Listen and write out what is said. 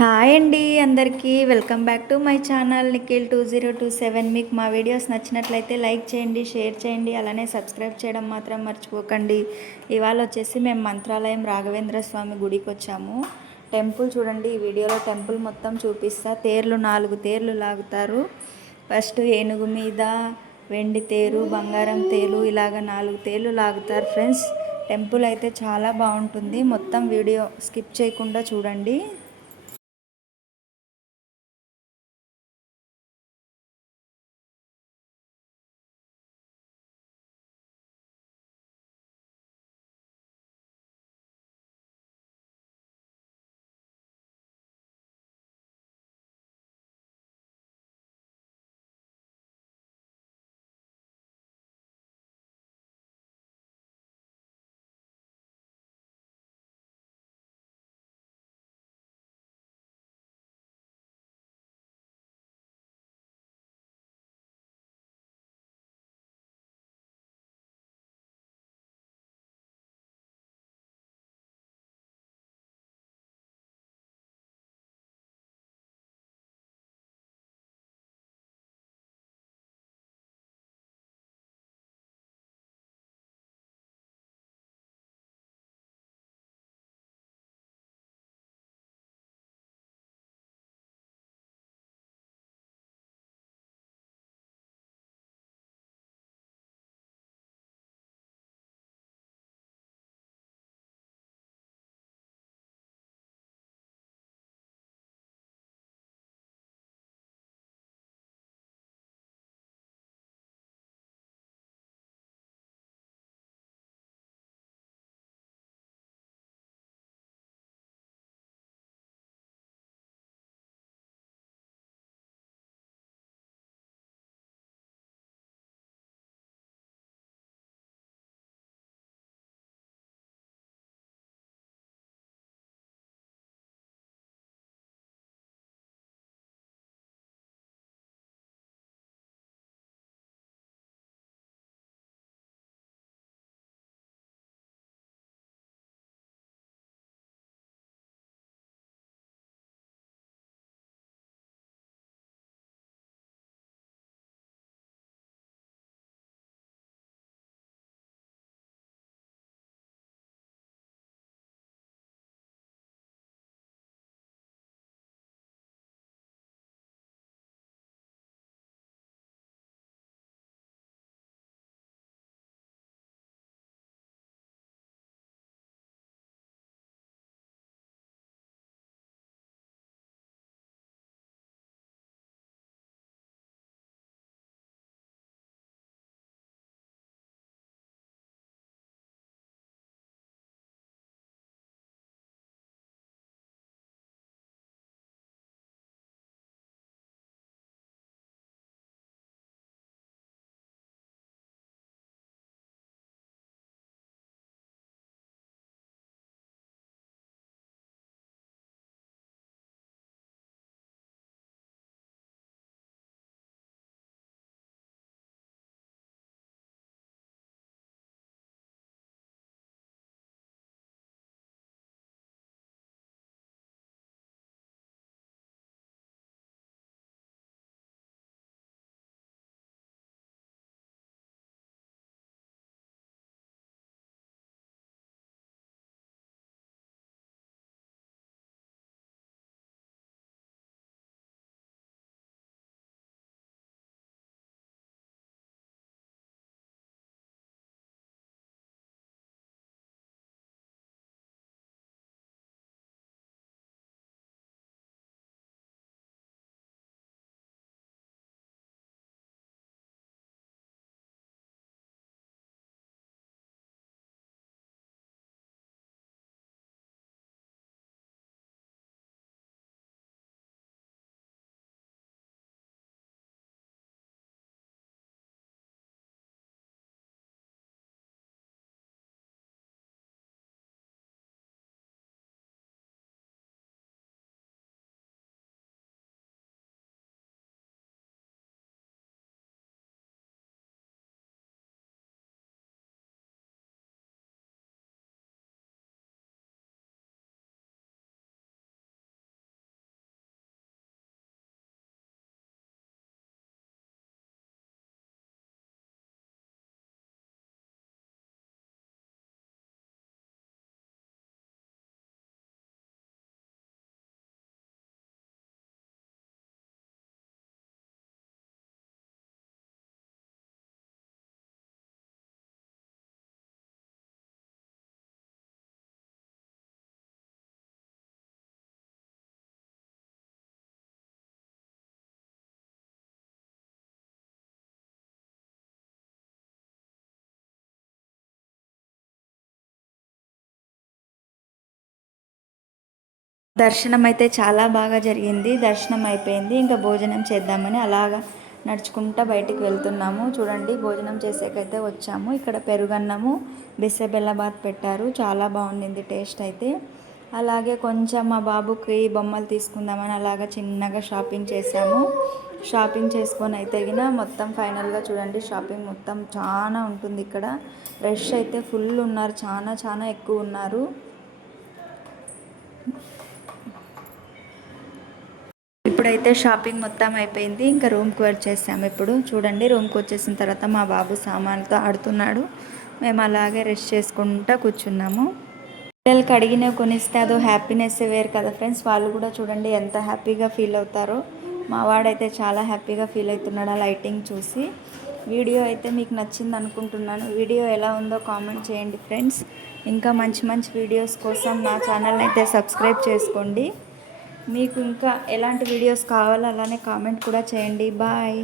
Hi అండి అందరికీ welcome back to my channel Nikhil 2027. మీకు మా వీడియోస్ నచ్చినట్లయితే లైక్ చేయండి, షేర్ చేయండి, అలానే సబ్స్క్రైబ్ చేయడం మాత్రం మర్చిపోకండి. ఇవాళ వచ్చేసి మేము మంత్రాలయం రాఘవేంద్ర స్వామి గుడికి వచ్చాము. టెంపుల్ చూడండి, ఈ వీడియోలో టెంపుల్ మొత్తం చూపిస్తా. తేర్లు 4 తేర్లు లాగుతారు. ఫస్ట్ ఏనుగు మీద వెండి తేరు, బంగారం తేలు, ఇలాగ 4 తేర్లు లాగుతారు ఫ్రెండ్స్. టెంపుల్ అయితే చాలా బాగుంటుంది. మొత్తం వీడియో స్కిప్ చేయకుండా చూడండి. దర్శనం అయితే చాలా బాగా జరిగింది. దర్శనం అయిపోయింది, ఇంకా భోజనం చేద్దామని అలాగా నడుచుకుంటా బయటికి వెళ్తున్నాము. చూడండి, భోజనం చేసేకైతే వచ్చాము. ఇక్కడ పెరుగన్నము, బిస్సెబెల్లబాత్ పెట్టారు. చాలా బాగుండింది టేస్ట్ అయితే. అలాగే కొంచెం మా బాబుకి బొమ్మలు తీసుకుందామని అలాగా చిన్నగా షాపింగ్ చేసాము. షాపింగ్ చేసుకొని అయితే మొత్తం ఫైనల్గా చూడండి, షాపింగ్ మొత్తం చాలా ఉంటుంది ఇక్కడ. రష్ అయితే ఫుల్ ఉన్నారు, చాలా చాలా ఎక్కువ ఉన్నారు. ఇప్పుడైతే షాపింగ్ మొత్తం అయిపోయింది, ఇంకా రూమ్కి వచ్చేసాము. ఇప్పుడు చూడండి, రూమ్కి వచ్చేసిన తర్వాత మా బాబు సామాన్లతో ఆడుతున్నాడు. మేము అలాగే రెస్ట్ చేసుకుంటూ కూర్చున్నాము. పిల్లలకి అడిగినవి కొనిస్తే అదో హ్యాపీనెస్ వేరు కదా ఫ్రెండ్స్. వాళ్ళు కూడా చూడండి ఎంత హ్యాపీగా ఫీల్ అవుతారో. మా వాడైతే చాలా హ్యాపీగా ఫీల్ అవుతున్నాడు ఆ లైటింగ్ చూసి. వీడియో అయితే మీకు నచ్చింది అనుకుంటున్నాను. వీడియో ఎలా ఉందో కామెంట్ చేయండి ఫ్రెండ్స్. ఇంకా మంచి మంచి వీడియోస్ కోసం నా ఛానల్ని అయితే సబ్స్క్రైబ్ చేసుకోండి. మీకు ఇంకా ఎలాంటి వీడియోస్ కావాలో అలానే కామెంట్ కూడా చేయండి. బాయ్.